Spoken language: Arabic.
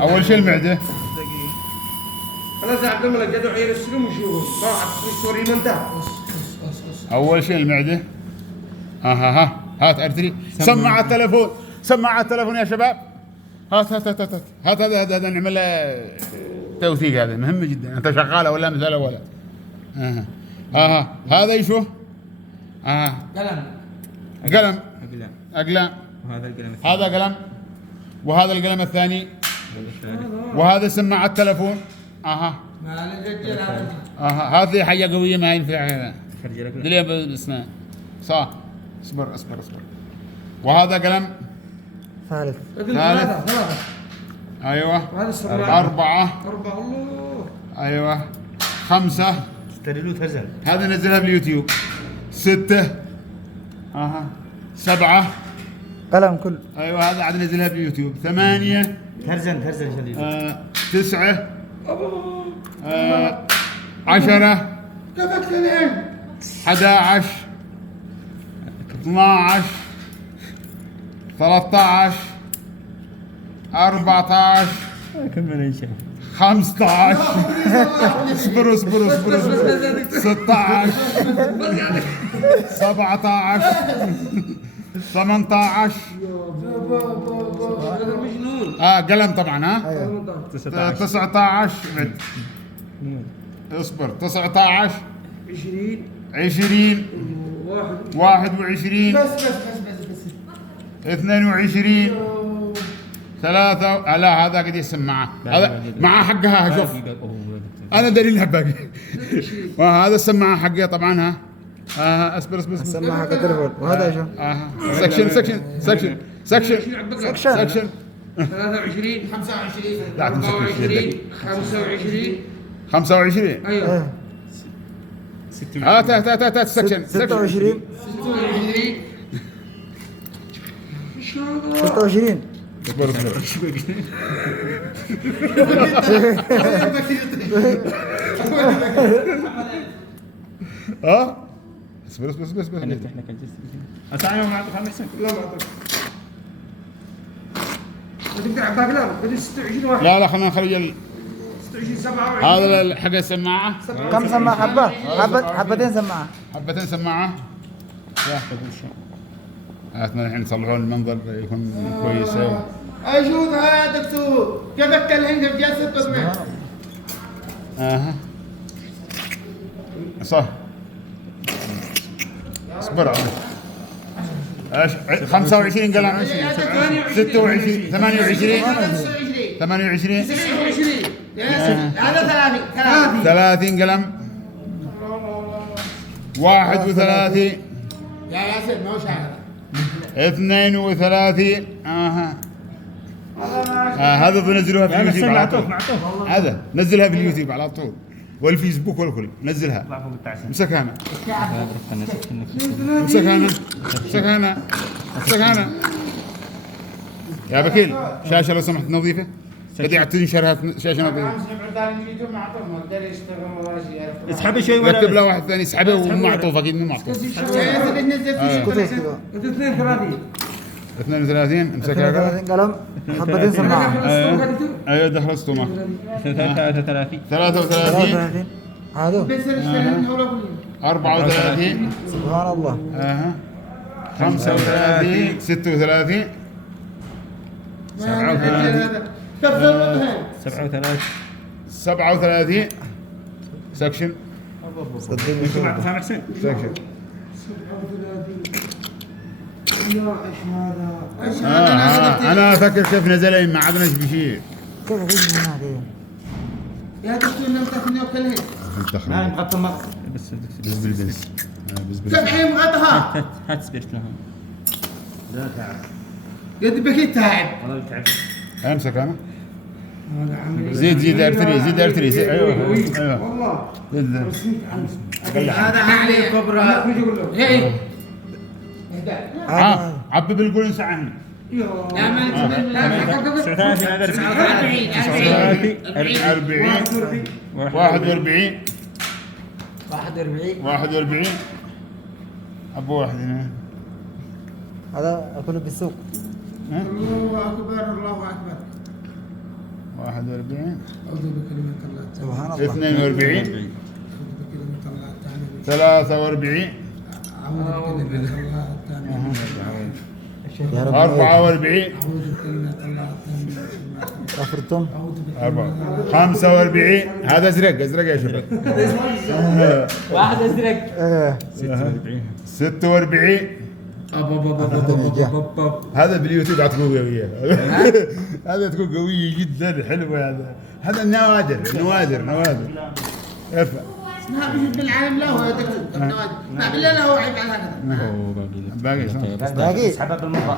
اول شيء المعده. خلاص يا عبد الملك جدوا عير السلم وشوفوا ما توري من ده. اول شيء المعده. ها هات ارتري. سماعه التليفون، سماعه التليفون يا شباب. هات هذا نعمل له توثيق، هذا مهم جدا. انت شغاله ولا مثلا ولا هذا يشوف. قلم اقلام. هذا قلم، وهذا القلم الثاني، وهذا سماعه التليفون. هذه حاجه قويه ما ينفع هذا دليل بالاسنان. صح. اصبر. وهذا قلم ثالث. ايوه. أربعة. الله. ايوه. 5. ستريلو ترزل. هذا نزلها باليوتيوب. 6. 7. قلم كل. ايوه هذا عاد نزلها باليوتيوب. 8. ترزل شديد. 9. 10. كفكت العين. 11. 12. 13. 14. كمل ان شاء الله. 15. اصبر 16. 17. 18. هذا مجنون. قلم طبعا. 19. اصبر. 19. 20. 21. بس 22. 3. لا هذا قد يسمعه. هذا معاه حقها. شوف انا دليلها باقي. وهذا السماعه حقها طبعا. اصبر. السماعة حق التليفون. وهذا شو؟ سكشن 23 25 لا تمسك 24 25. 25. ايوه. هات سكشن 26. 26. ان شاء الله. 26. اصبر. اصبر. نفتح لك الجسم. اسامي ما اعطيك محسن. لا ما اعطيك. تقدر عباك لا بدي 26 واحد. لا خلينا نخرج 26 27. هذا حق السماعه. كم سماعة؟ حبتين سماعة. حبتين سماعه. هاتنا الحين يصلحون المنظر يكون كويس. اجودها يا دكتور كيفك الهند بجلسة بسمع. صح. اصبر. 25 قلم. 26. 28. 28. 29. هذا 30 قلم. 31. يا ياسر ما هو شاعر. 32. هذا بنزلوها في اليوتيوب على طول. هذا نزلها في اليوتيوب على طول والفيسبوك والكل نزلها. امسك هنا. يا بكيل شاشة لو سمحت نظيفة. قد تنشر شاشة نظيفة. اسحب شوي ولا رتب له واحد ثاني يسحبه ومعطوف اكيد مو معطوف. 32. امسكها 32 قلم. حبتين سماعة. ايوه دخلته معك. 33. 33. هذا 34. سبحان الله. 35. 36. 37. سكشن. اسامي محسن. سكشن. انا افكر كيف نزل ما عدناش بشيء. كيف غير من هذه؟ يا دكتور لم تكن يوكلها. لا نحط المط. بس بس تبعي مغطها. هات سبيرت لها. لا تعب. قد بكي تعب. والله تعب. امسك انا. زيد ارتري. ايوه والله. هذا عليه كبرى. هي. عبي بالقول ساعه. لا ما 41. 41. ابو واحد هنا. هذا أكله بالسوق. الله أكبر الله أكبر. 41 أعوذ بكلمة الله التامة. سبحان الله. 42 أعوذ بكلمة الله التامة. 43 أعوذ بكلمة الله التامة. يا رب 44 أعوذ بكلمة الله التامة. كفرتم. أعوذ بكلمة 45 هذا ازرق ازرق يا شباب. واحد ازرق. ايه 46 هذا باليوتيوب تكون قوية. هذا تكون قوية جدا حلوة. هذا النوادر ارفع. اسمها بجد بالعالم له يا دكتور. النوادي. ما بالله له عيب على هذا. باقي باقي. حبات المطبخ